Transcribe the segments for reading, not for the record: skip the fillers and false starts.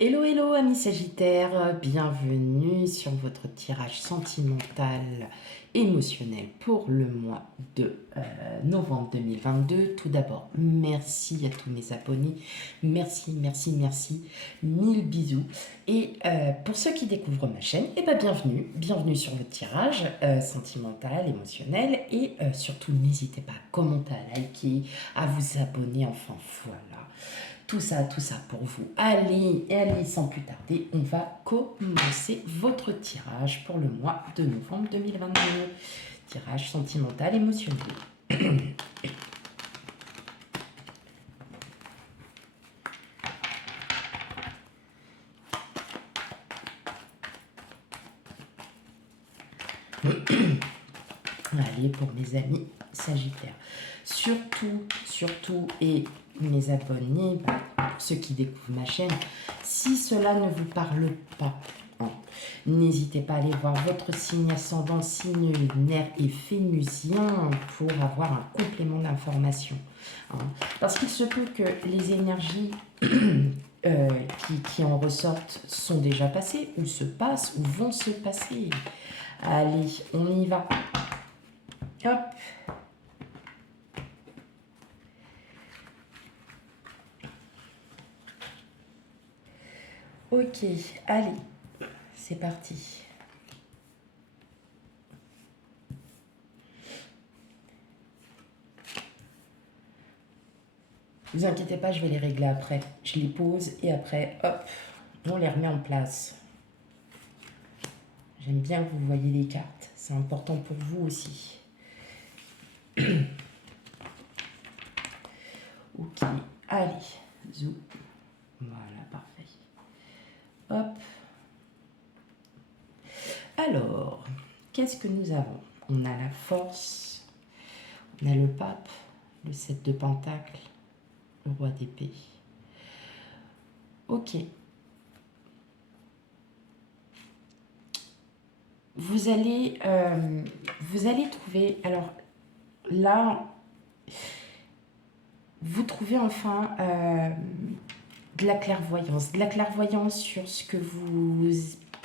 Hello, hello, amis Sagittaires, bienvenue sur votre tirage sentimental émotionnel pour le mois de novembre 2022. Tout d'abord, merci à tous mes abonnés, merci, merci, merci, mille bisous. Et pour ceux qui découvrent ma chaîne, eh ben bienvenue, bienvenue sur votre tirage sentimental, émotionnel et surtout n'hésitez pas à commenter, à liker, à vous abonner, enfin voilà. Tout ça pour vous. Allez, sans plus tarder, on va commencer votre tirage pour le mois de novembre 2022. Tirage sentimental, émotionnel. Allez, pour mes amis Sagittaires. Surtout, et mes abonnés, pour ceux qui découvrent ma chaîne, si cela ne vous parle pas, hein, n'hésitez pas à aller voir votre signe ascendant, signe lunaire et vénusien pour avoir un complément d'information. Hein. Parce qu'il se peut que les énergies qui en ressortent sont déjà passées, ou se passent, ou vont se passer. Allez, on y va. Hop. Ok, allez, c'est parti. Ne vous inquiétez pas, je vais les régler après. Je les pose et après, hop, on les remet en place. J'aime bien que vous voyez les cartes. C'est important pour vous aussi. Ok, allez, zou. Voilà, parfait. Hop. Alors, qu'est-ce que nous avons? On a la force, on a le pape, le 7 de pentacles, le roi d'épée. Ok. Vous allez trouver, alors là, vous trouvez enfin de la clairvoyance sur ce que vous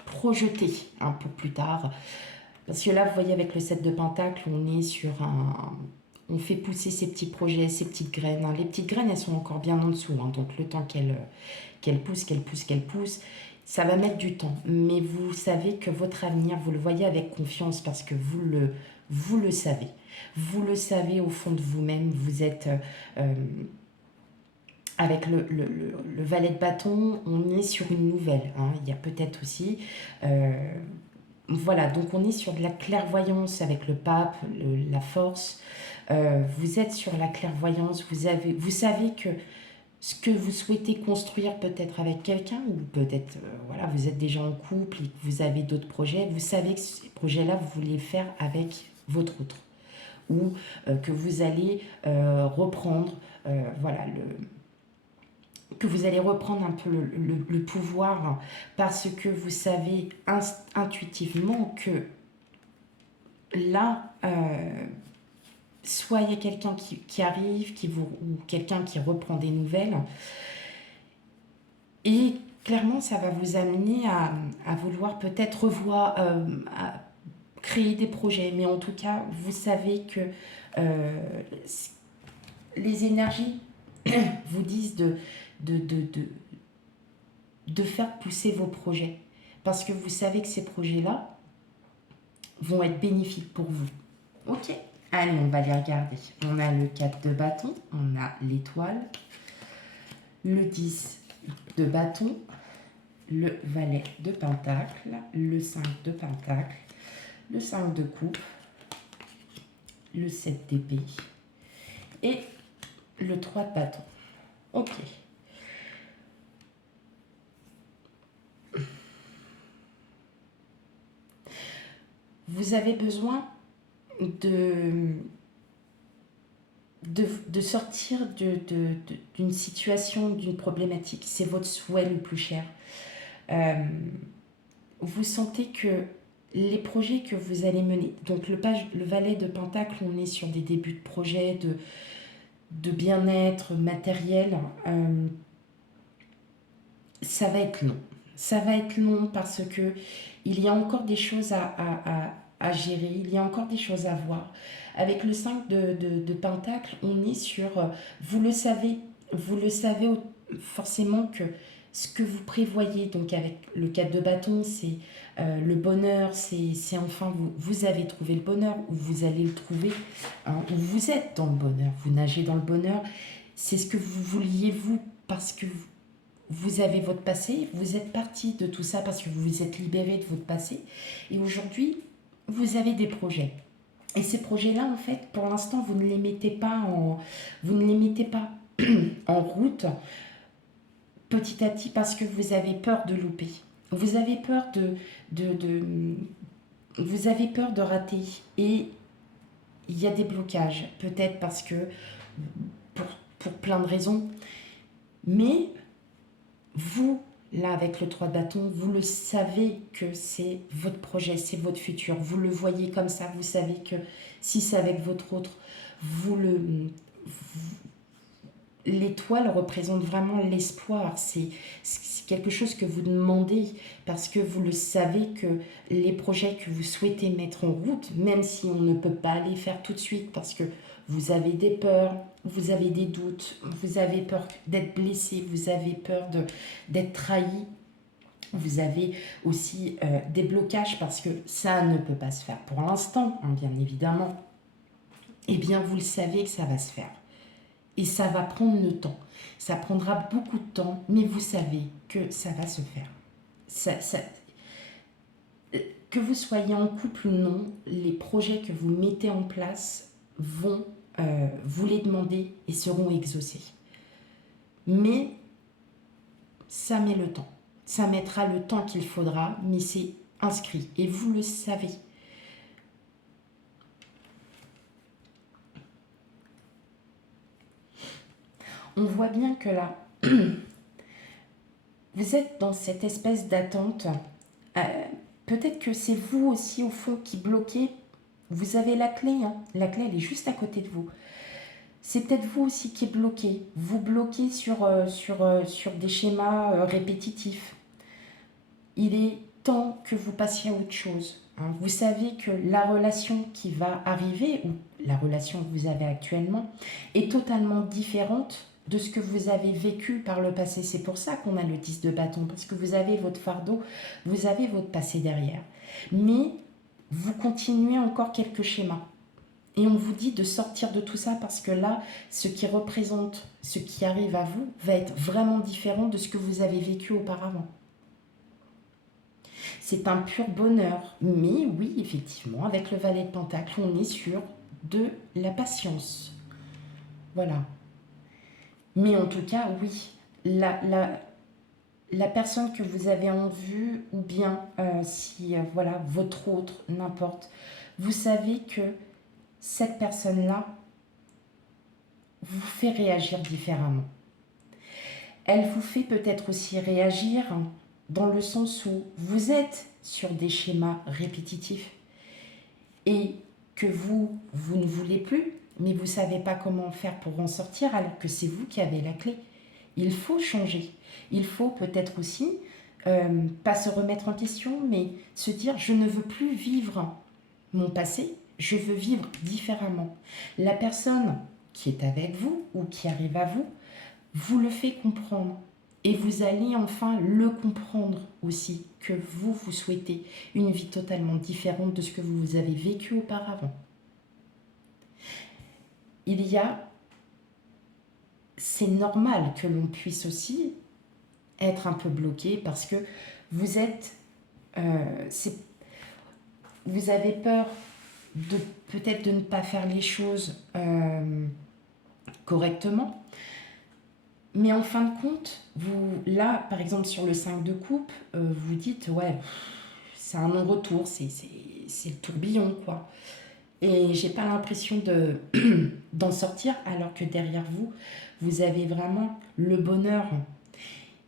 projetez un peu plus tard. Parce que là, vous voyez, avec le 7 de pentacles, on est sur un... On fait pousser ces petits projets, ces petites graines. Les petites graines, elles sont encore bien en dessous. Donc, le temps qu'elles poussent, ça va mettre du temps. Mais vous savez que votre avenir, vous le voyez avec confiance parce que vous le savez. Vous le savez au fond de vous-même. Vous êtes... avec le valet de bâton, on est sur une nouvelle. Hein. Il y a peut-être aussi... voilà, donc on est sur de la clairvoyance avec le pape, la force. Vous êtes sur la clairvoyance, vous savez que ce que vous souhaitez construire peut-être avec quelqu'un, ou peut-être voilà, vous êtes déjà en couple et que vous avez d'autres projets, vous savez que ces projets-là, vous voulez faire avec votre autre. Ou que vous allez reprendre, voilà, que vous allez reprendre un peu le pouvoir parce que vous savez intuitivement que là, soit il y a quelqu'un qui arrive, ou quelqu'un qui reprend des nouvelles, et clairement, ça va vous amener à vouloir peut-être revoir, à créer des projets, mais en tout cas, vous savez que les énergies vous disent de faire pousser vos projets, parce que vous savez que ces projets-là vont être bénéfiques pour vous. Ok, allez, on va les regarder. On a le 4 de bâton, on a l'étoile, le 10 de bâton, le valet de pentacle, le 5 de pentacle, le 5 de coupe, le 7 d'épée et le 3 de bâton. Ok. Vous avez besoin de sortir d'une situation, d'une problématique. C'est votre souhait le plus cher. Vous sentez que les projets que vous allez mener, donc le valet de pentacle, on est sur des débuts de projet, de bien-être matériel. ça va être long. Ça va être long parce que il y a encore des choses à gérer, il y a encore des choses à voir. Avec le 5 de Pentacle, on est sur, vous le savez forcément que ce que vous prévoyez, donc avec le 4 de bâton, c'est le bonheur, c'est enfin, vous avez trouvé le bonheur, ou vous allez le trouver, hein, ou vous êtes dans le bonheur, vous nagez dans le bonheur, c'est ce que vous vouliez vous, parce que vous avez votre passé, vous êtes parti de tout ça parce que vous vous êtes libéré de votre passé, et aujourd'hui, vous avez des projets. Et ces projets-là, en fait, pour l'instant, vous ne les mettez pas vous ne les mettez pas en route petit à petit parce que vous avez peur de louper. Vous avez peur vous avez peur de rater. Et il y a des blocages, peut-être parce que pour, pour plein de raisons. Mais vous, là, avec le 3 de bâton, vous le savez que c'est votre projet, c'est votre futur. Vous le voyez comme ça. Vous savez que si c'est avec votre autre, l'étoile représente vraiment l'espoir. C'est quelque chose que vous demandez parce que vous le savez que les projets que vous souhaitez mettre en route, même si on ne peut pas les faire tout de suite parce que vous avez des peurs, vous avez des doutes, vous avez peur d'être blessé, vous avez peur d'être trahi, vous avez aussi des blocages parce que ça ne peut pas se faire pour l'instant, hein, bien évidemment. Eh bien, vous le savez que ça va se faire. Et ça va prendre le temps. Ça prendra beaucoup de temps, mais vous savez que ça va se faire. Que vous soyez en couple ou non, les projets que vous mettez en place vont vous les demander et seront exaucés. Mais ça met le temps. Ça mettra le temps qu'il faudra, mais c'est inscrit. Et vous le savez. On voit bien que là, vous êtes dans cette espèce d'attente. Peut-être que c'est vous aussi, au fond, qui bloquez. Vous avez la clé, hein. La clé, elle est juste à côté de vous. C'est peut-être vous aussi qui êtes bloqué. Vous bloquez sur des schémas répétitifs. Il est temps que vous passiez à autre chose, hein. Vous savez que la relation qui va arriver, ou la relation que vous avez actuellement, est totalement différente de ce que vous avez vécu par le passé. C'est pour ça qu'on a le 10 de bâton, parce que vous avez votre fardeau, vous avez votre passé derrière. Mais vous continuez encore quelques schémas. Et on vous dit de sortir de tout ça parce que là, ce qui représente, ce qui arrive à vous, va être vraiment différent de ce que vous avez vécu auparavant. C'est un pur bonheur. Mais oui, effectivement, avec le valet de Pentacle, on est sur de la patience. Voilà. Mais en tout cas, oui, la personne que vous avez en vue, ou bien si, voilà, votre autre, n'importe, vous savez que cette personne-là vous fait réagir différemment. Elle vous fait peut-être aussi réagir dans le sens où vous êtes sur des schémas répétitifs et que vous ne voulez plus, mais vous ne savez pas comment faire pour en sortir alors que c'est vous qui avez la clé. Il faut changer. Il faut peut-être aussi, pas se remettre en question, mais se dire je ne veux plus vivre mon passé, je veux vivre différemment. La personne qui est avec vous ou qui arrive à vous, vous le fait comprendre. Et vous allez enfin le comprendre aussi, que vous souhaitez une vie totalement différente de ce que vous avez vécu auparavant. C'est normal que l'on puisse aussi être un peu bloqué parce que vous êtes, vous avez peur peut-être de ne pas faire les choses correctement. Mais en fin de compte, là, par exemple, sur le 5 de coupe, vous dites, ouais, c'est un non-retour, c'est le tourbillon, quoi. Et j'ai pas l'impression d'en sortir, alors que derrière vous, vous avez vraiment le bonheur.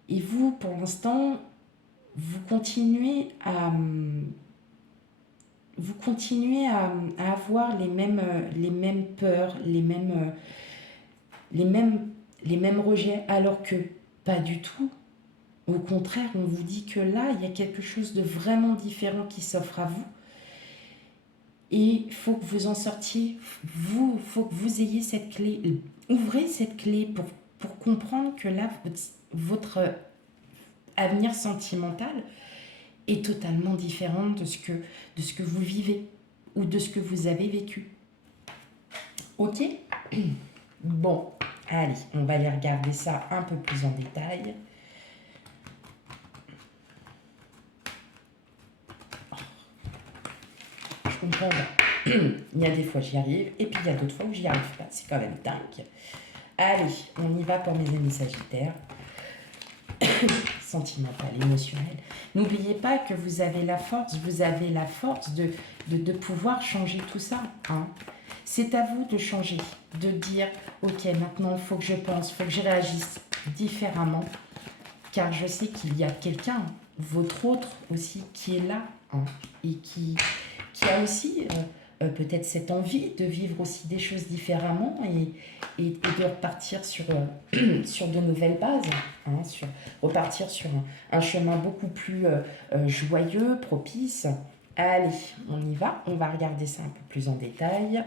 Et vous, pour l'instant, vous continuez à avoir les mêmes peurs, les mêmes rejets, alors que pas du tout. Au contraire, on vous dit que là, il y a quelque chose de vraiment différent qui s'offre à vous. Et il faut que vous en sortiez. Il faut que vous ayez cette clé. Ouvrez cette clé pour comprendre que là, votre avenir sentimental est totalement différent de ce que vous vivez ou de ce que vous avez vécu. Ok? Bon, allez, on va aller regarder ça un peu plus en détail. Je comprends. Il y a des fois j'y arrive et puis il y a d'autres fois où j'y arrive pas. C'est quand même dingue. Allez, on y va pour mes amis Sagittaires. Sentimental, émotionnel. N'oubliez pas que vous avez la force de pouvoir changer tout ça. Hein. C'est à vous de changer, de dire, ok, maintenant il faut que je pense, il faut que je réagisse différemment, car je sais qu'il y a quelqu'un, votre autre aussi, qui est là, hein, et qui a aussi peut-être cette envie de vivre aussi des choses différemment et de repartir sur, sur de nouvelles bases, hein, repartir sur un chemin beaucoup plus joyeux, propice. Allez, on y va, on va regarder ça un peu plus en détail.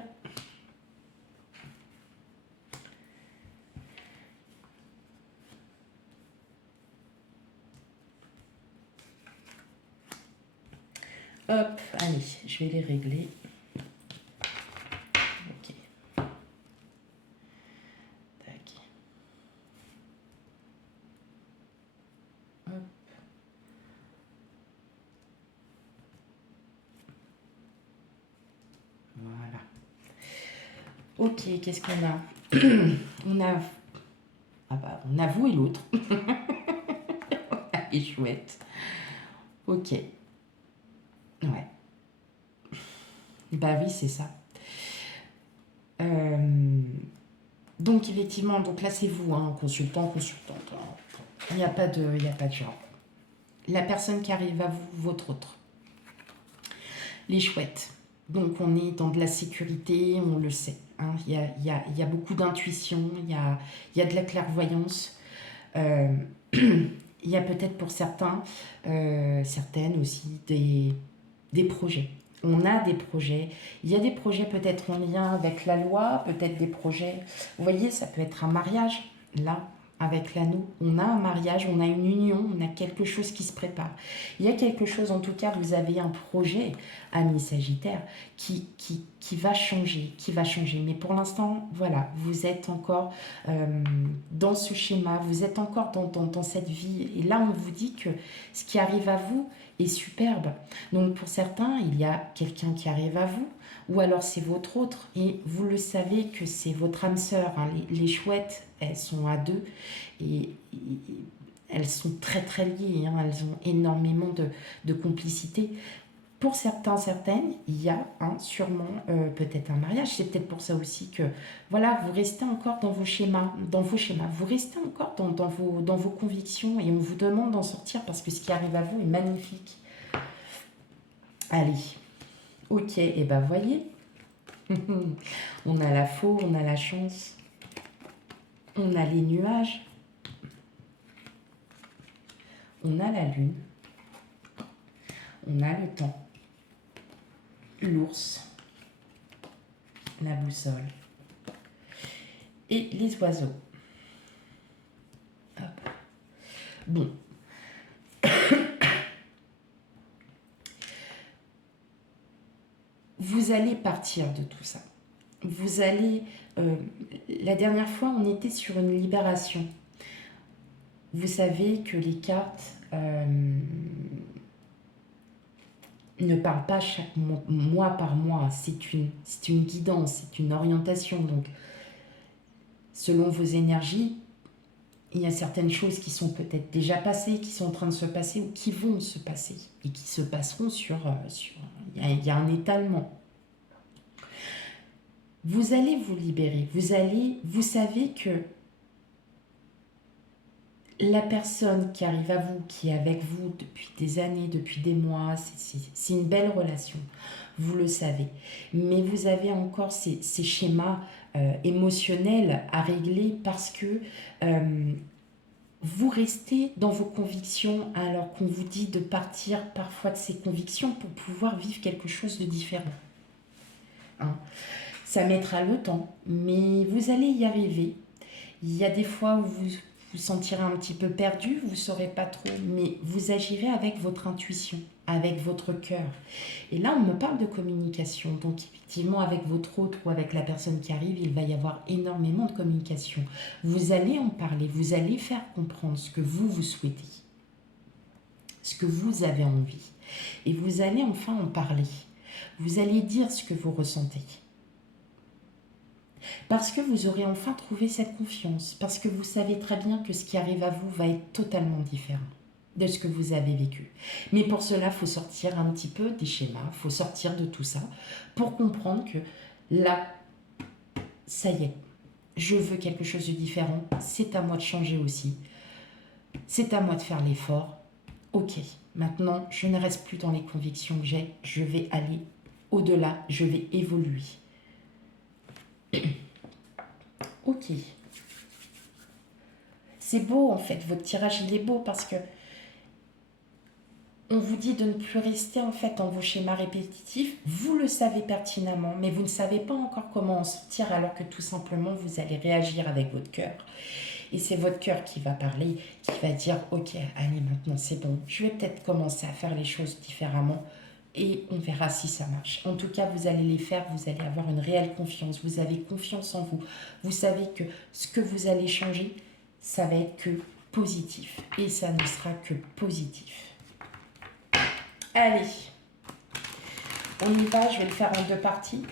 Hop, allez, je vais les régler. Ok. Tac. Hop. Voilà. Ok, qu'est-ce qu'on a? On a... Ah bah, on a vous et l'autre. Et chouette. Ok. Ouais. Bah oui, c'est ça. Donc effectivement, donc là c'est vous, hein, consultant, consultante. Hein. Il n'y a pas de genre. La personne qui arrive à vous, votre autre. Les chouettes. Donc on est dans de la sécurité, on le sait. Hein. Il y a beaucoup d'intuition, il y a de la clairvoyance. Il y a peut-être pour certains, certaines aussi, des projets. On a des projets. Il y a des projets peut-être en lien avec la loi, peut-être des projets... Vous voyez, ça peut être un mariage, là, avec l'anneau. On a un mariage, on a une union, on a quelque chose qui se prépare. Il y a quelque chose, en tout cas, vous avez un projet, ami Sagittaire, qui va changer, qui va changer. Mais pour l'instant, voilà, vous êtes encore dans ce schéma, vous êtes encore dans cette vie. Et là, on vous dit que ce qui arrive à vous est superbe. Donc pour certains, il y a quelqu'un qui arrive à vous, ou alors c'est votre autre, et vous le savez que c'est votre âme sœur. Hein. Les chouettes, elles sont à deux, et elles sont très très liées, hein. Elles ont énormément de complicité. Pour certains, certaines, il y a sûrement peut-être un mariage. C'est peut-être pour ça aussi que, voilà, vous restez encore dans vos schémas, vous restez encore dans vos convictions et on vous demande d'en sortir parce que ce qui arrive à vous est magnifique. Allez, ok, et ben voyez, on a la faux, on a la chance, on a les nuages, on a la lune, on a le temps. L'ours, la boussole et les oiseaux. Hop. Bon. Vous allez partir de tout ça. Vous allez... la dernière fois, on était sur une libération. Vous savez que les cartes... ne parle pas chaque mois par mois, c'est une guidance, c'est une orientation. Donc, selon vos énergies, il y a certaines choses qui sont peut-être déjà passées, qui sont en train de se passer ou qui vont se passer et qui se passeront sur il y a un étalement. Vous allez vous libérer, vous savez que la personne qui arrive à vous, qui est avec vous depuis des années, depuis des mois, c'est une belle relation, vous le savez. Mais vous avez encore ces schémas émotionnels à régler parce que vous restez dans vos convictions alors qu'on vous dit de partir parfois de ces convictions pour pouvoir vivre quelque chose de différent. Hein. Ça mettra le temps, mais vous allez y arriver. Il y a des fois où vous vous sentirez un petit peu perdu, vous ne saurez pas trop, mais vous agirez avec votre intuition, avec votre cœur. Et là, on me parle de communication. Donc, effectivement, avec votre autre ou avec la personne qui arrive, il va y avoir énormément de communication. Vous allez en parler, vous allez faire comprendre ce que vous souhaitez, ce que vous avez envie. Et vous allez enfin en parler. Vous allez dire ce que vous ressentez. Parce que vous aurez enfin trouvé cette confiance, parce que vous savez très bien que ce qui arrive à vous va être totalement différent de ce que vous avez vécu. Mais pour cela, il faut sortir un petit peu des schémas, il faut sortir de tout ça pour comprendre que là, ça y est, je veux quelque chose de différent, c'est à moi de changer aussi, c'est à moi de faire l'effort. Ok, maintenant, je ne reste plus dans les convictions que j'ai, je vais aller au-delà, je vais évoluer. Ok. C'est beau en fait, votre tirage il est beau parce que on vous dit de ne plus rester en fait dans vos schémas répétitifs. Vous le savez pertinemment, mais vous ne savez pas encore comment en sortir alors que tout simplement vous allez réagir avec votre cœur. Et c'est votre cœur qui va parler, qui va dire ok, allez maintenant c'est bon, je vais peut-être commencer à faire les choses différemment et on verra si ça marche. En tout cas, vous allez les faire, vous allez avoir une réelle confiance, vous avez confiance en vous. Vous savez que ce que vous allez changer, ça va être que positif et ça ne sera que positif. Allez, on y va, je vais le faire en 2 parties.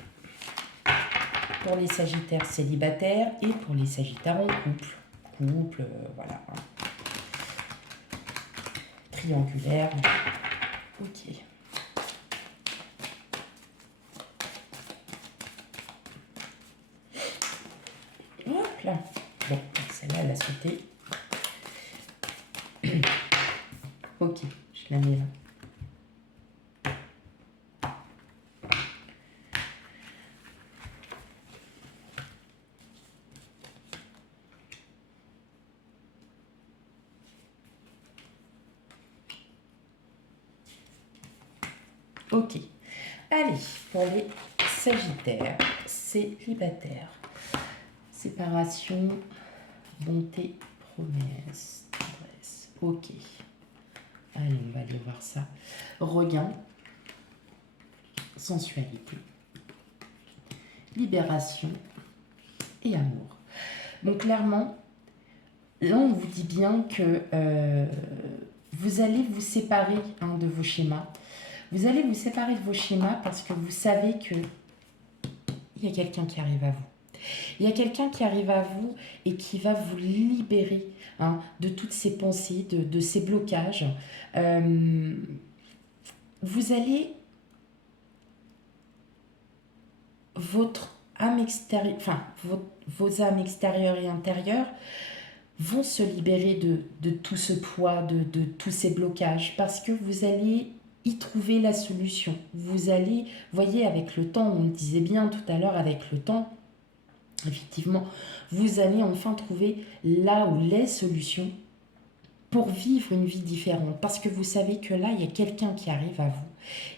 Pour les sagittaires célibataires et pour les sagittaires en couple. Voilà. Triangulaire. Ok. Hop là. Bon, celle-là, elle a sauté. Ok, je la mets là. Ok. Allez, pour les sagittaires célibataires. Séparation, bonté, promesse, tendresse. Ok. Allez, on va aller voir ça. Regain, sensualité, libération et amour. Donc clairement, là on vous dit bien que vous allez vous séparer de vos schémas. Vous allez vous séparer de vos schémas parce que vous savez qu'il y a quelqu'un qui arrive à vous. Il y a quelqu'un qui arrive à vous et qui va vous libérer de toutes ces pensées, de ces blocages. Vous allez... Votre âme extérieure, vos âmes extérieures et intérieures vont se libérer de tout ce poids, de tous ces blocages, parce que vous allez y trouver la solution. Vous allez, voyez, avec le temps, on le disait bien tout à l'heure, avec le temps, effectivement, vous allez enfin trouver là où les solutions pour vivre une vie différente. Parce que vous savez que là, il y a quelqu'un qui arrive à vous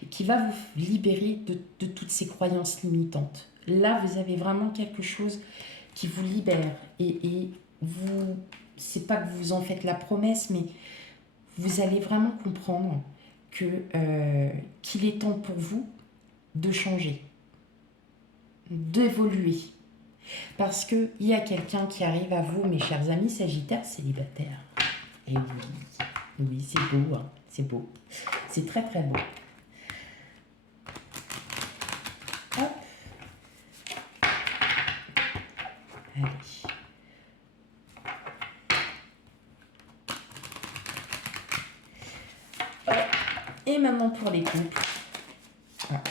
et qui va vous libérer de toutes ces croyances limitantes. Là, vous avez vraiment quelque chose qui vous libère et vous, c'est pas que vous en faites la promesse, mais vous allez vraiment comprendre que qu'il est temps pour vous de changer, d'évoluer. Parce qu'il y a quelqu'un qui arrive à vous, mes chers amis sagittaires célibataires. Et oui, c'est beau, hein, c'est beau. C'est très très beau. Hop. Allez. Hop. Et maintenant pour les couples. Ah.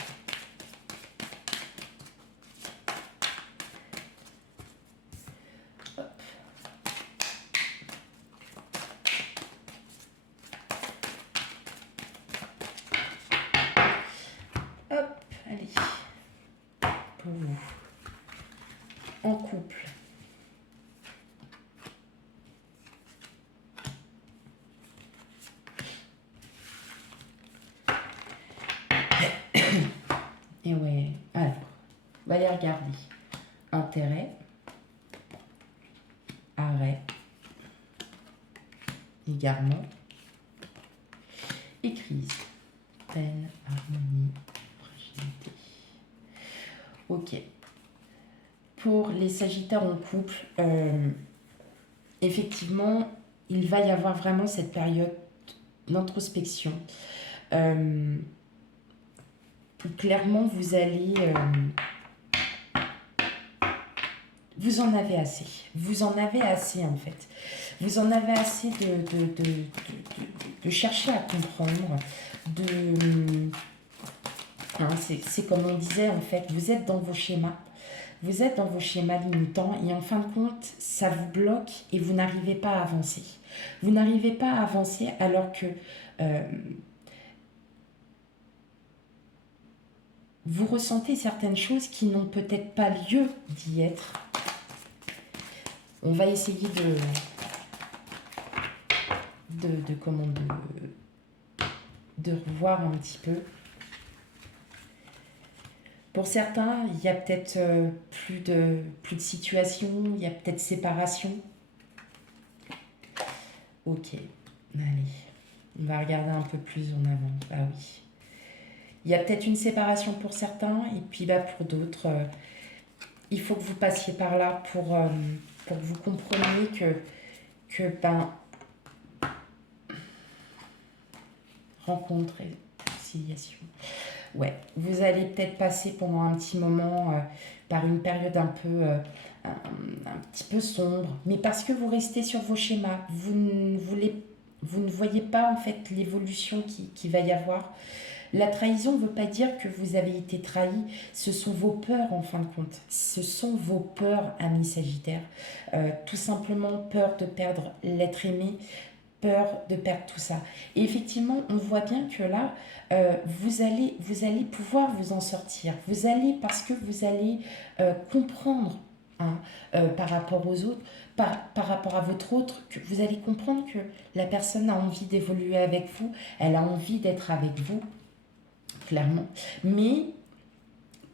Pour vous, en couple. Et ouais, alors, on va les regarder. Intérêt, arrêt, égarement et crise. Peine, harmonie, fragilité. Ok. Pour les Sagittaires en couple, effectivement, il va y avoir vraiment cette période d'introspection. Clairement, vous allez... vous en avez assez. Vous en avez assez, en fait. Vous en avez assez de chercher à comprendre, hein, c'est comme on disait, en fait, vous êtes dans vos schémas. Vous êtes dans vos schémas limitants et en fin de compte, ça vous bloque et vous n'arrivez pas à avancer. Vous n'arrivez pas à avancer alors que vous ressentez certaines choses qui n'ont peut-être pas lieu d'y être. On va essayer de revoir un petit peu. Pour certains, il y a peut-être plus de situation, il y a peut-être séparation. Ok, allez, on va regarder un peu plus en avant. Ah oui. Il y a peut-être une séparation pour certains, et puis pour d'autres, il faut que vous passiez par là pour que vous compreniez que rencontre et conciliation. Ouais, vous allez peut-être passer pendant un petit moment par une période un petit peu sombre, mais parce que vous restez sur vos schémas, vous ne voyez pas en fait l'évolution qui va y avoir. La trahison ne veut pas dire que vous avez été trahi, ce sont vos peurs en fin de compte. Ce sont vos peurs, amis Sagittaires. Tout simplement peur de perdre l'être aimé, peur de perdre tout ça. Et effectivement, on voit bien que là, vous allez pouvoir vous en sortir. Vous allez, parce que vous allez comprendre par rapport aux autres, par rapport à votre autre, que vous allez comprendre que la personne a envie d'évoluer avec vous, elle a envie d'être avec vous, clairement. Mais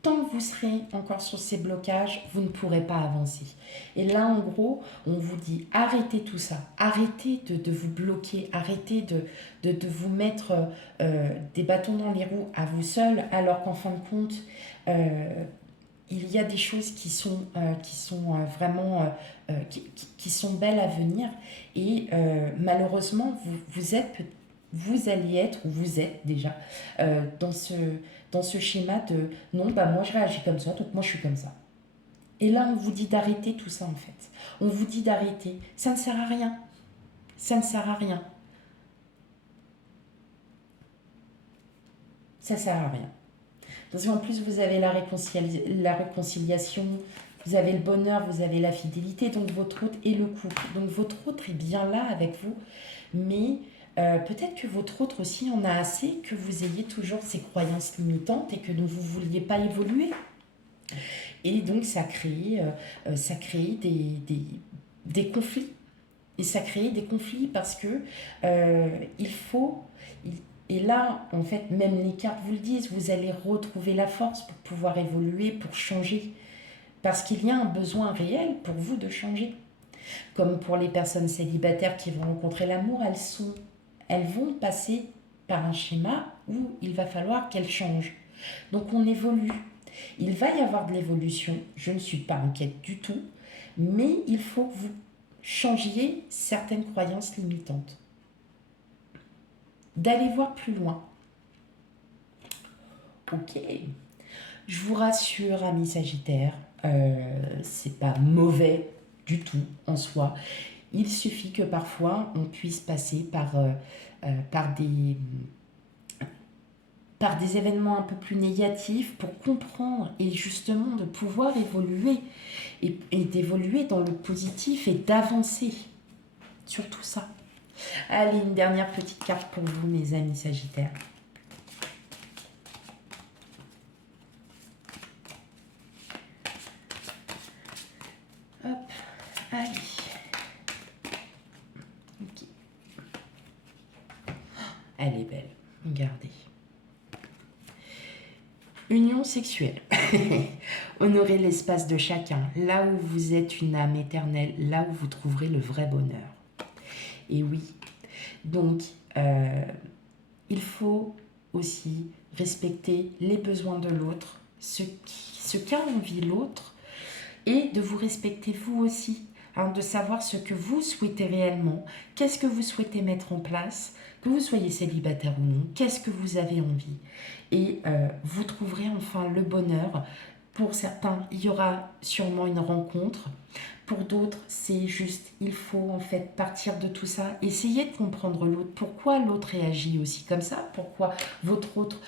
tant que vous serez encore sur ces blocages, vous ne pourrez pas avancer. Et là, en gros, on vous dit arrêtez tout ça, arrêtez de vous bloquer, arrêtez de vous mettre des bâtons dans les roues à vous seul, alors qu'en fin de compte, il y a des choses qui sont vraiment qui sont belles à venir. Et malheureusement, vous allez être, ou vous êtes déjà, dans ce schéma de non, moi je réagis comme ça, donc moi je suis comme ça. Et là, on vous dit d'arrêter tout ça en fait. On vous dit d'arrêter. Ça ne sert à rien. Ça ne sert à rien. Ça sert à rien. Parce qu'en plus, vous avez la réconciliation, vous avez le bonheur, vous avez la fidélité, donc votre autre et le couple. Donc votre autre est bien là avec vous, mais peut-être que votre autre aussi en a assez, que vous ayez toujours ces croyances limitantes et que ne vous vouliez pas évoluer. Et donc ça crée des conflits. Et ça crée des conflits parce que il faut... Et là, en fait, même les cartes vous le disent, vous allez retrouver la force pour pouvoir évoluer, pour changer. Parce qu'il y a un besoin réel pour vous de changer. Comme pour les personnes célibataires qui vont rencontrer l'amour, elles vont passer par un schéma où il va falloir qu'elles changent. Donc on évolue. Il va y avoir de l'évolution, je ne suis pas inquiète du tout, mais il faut que vous changiez certaines croyances limitantes. D'aller voir plus loin. Ok. Je vous rassure, amis Sagittaires, c'est pas mauvais du tout en soi. Il suffit que parfois on puisse passer par des événements un peu plus négatifs pour comprendre et justement de pouvoir évoluer et d'évoluer dans le positif et d'avancer sur tout ça. Allez, une dernière petite carte pour vous, mes amis Sagittaires. Hop, allez. Ok. Elle est belle, regardez. Union sexuelle. Honorez l'espace de chacun, là où vous êtes une âme éternelle, là où vous trouverez le vrai bonheur. Et oui, donc il faut aussi respecter les besoins de l'autre, ce qu'a envie l'autre, et de vous respecter vous aussi, hein, de savoir ce que vous souhaitez réellement, qu'est-ce que vous souhaitez mettre en place, que vous soyez célibataire ou non, qu'est-ce que vous avez envie. Et vous trouverez enfin le bonheur. Pour certains, il y aura sûrement une rencontre. Pour d'autres, c'est juste, il faut en fait partir de tout ça, essayer de comprendre l'autre, pourquoi l'autre réagit aussi comme ça, pourquoi votre autre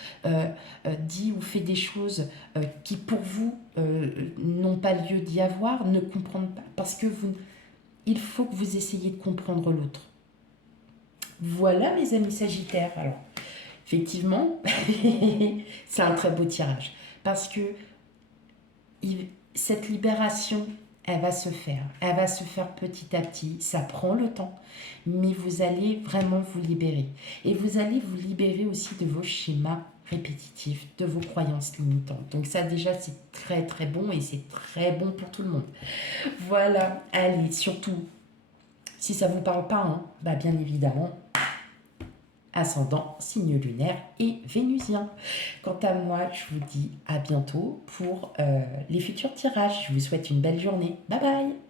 dit ou fait des choses qui pour vous n'ont pas lieu d'y avoir, ne comprennent pas, parce que il faut que vous essayiez de comprendre l'autre. Voilà mes amis Sagittaires. Alors, effectivement, c'est un très beau tirage, parce que cette libération, elle va se faire. Elle va se faire petit à petit. Ça prend le temps, mais vous allez vraiment vous libérer. Et vous allez vous libérer aussi de vos schémas répétitifs, de vos croyances limitantes. Donc ça déjà, c'est très très bon et c'est très bon pour tout le monde. Voilà, allez, surtout, si ça ne vous parle pas, hein, bah bien évidemment, ascendant, signe lunaire et vénusien. Quant à moi, je vous dis à bientôt pour les futurs tirages. Je vous souhaite une belle journée. Bye bye!